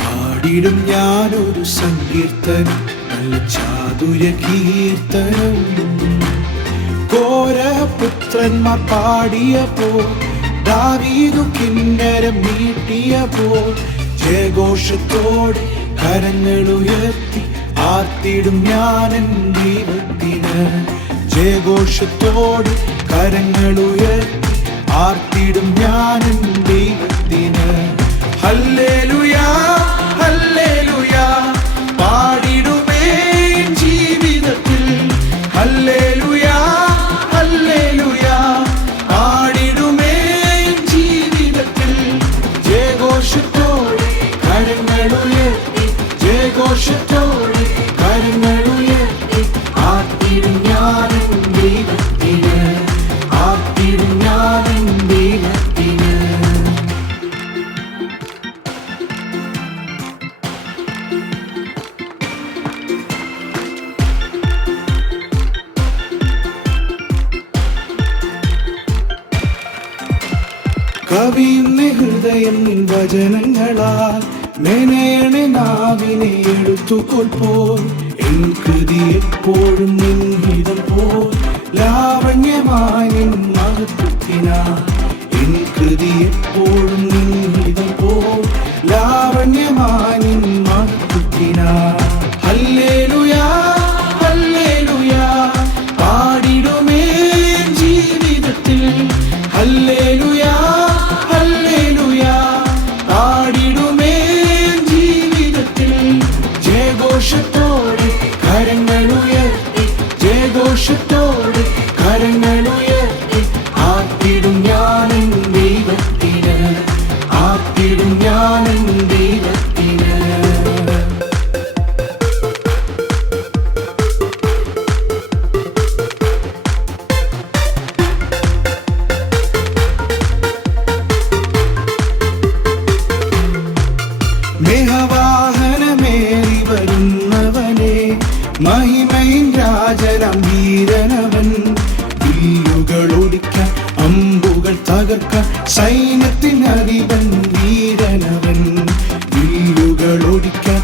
പാടിടും ഞാനൊരു സങ്കീർത്തനം, നല്ല ചാതുര്യ കീർത്തനം. കോരപുത്രന്മാർ പാടിയപ്പോൾ, ദാവീദു കിന്നരം മീട്ടിയപ്പോൾ, ജയഘോഷത്തോടെ കരങ്ങളുയർത്തി ആർത്തിടും ഞാനെൻ ദൈവത്തിന്. ജയഘോഷത്തോടെ കരങ്ങളുയർത്തി ആർത്തിടും ഞാനെൻ ദൈവത്തിന്. ഹല്ലേലൂയാ ഹല്ലേലൂയാ പാടിടുമേ ജീവിതത്തിൽ. ഹല്ലേലൂയാ ഹല്ലേലൂയാ പാടിടുമേ ജീവിതത്തിൽ. ജയഘോഷത്തോടെ കരങ്ങളുയർത്തി, ജയഘോഷത്തോടെ കരങ്ങളുയർത്തി ആർത്തിടും ഞാനെൻ ദൈവത്തിന്. ആർത്തിടും ഞാനെൻ ദൈവത്തിന്. കവിയുന്ന ഹൃദയം നിൻ വചനങ്ങളാൽ, മെനയണ നാവിനെ എടുത്തുകൊൽപോൽ. എൻ കൃതി എപ്പോഴും നിൻ ഹിതം പോൽ, ലാവണ്യമായി നിൻ മഹത്വത്തിനാൽ. എൻ കൃതി എപ്പോഴും നിൻ ഹിതം പോൽ, ലാവണ്യമായി നിൻ മഹത്വത്തിനാൽ. ഹല്ലേലൂയാ ഹല്ലേലൂയാ പാടിടുമേ ജീവിതത്തിൽ. ഹല്ലേലൂയാ ഹല്ലേലൂയാ പാടിടുമേ ജീവിതത്തിൽ. ജയഘോഷത്തോടെ കരങ്ങളുയർത്തി, ജയഘോഷത്തോടെ കരങ്ങളുയർത്തി ആർത്തിടും ഞാനെൻ ദൈവത്തിന്. ആർത്തിടും ഞാനെൻ ദൈവത്തിന്. മേഘവാഹനമേറി വരുന്നവനെ, മഹിമയിൻ രാജനാം വീരനവൻ. വില്ലുകൾ ഒടിക്കാൻ, അമ്പുകൾ തകർക്കാൻ, സൈന്യത്തിനധിപൻ വീരനവൻ. വില്ലുകൾ ഒടിക്കാൻ,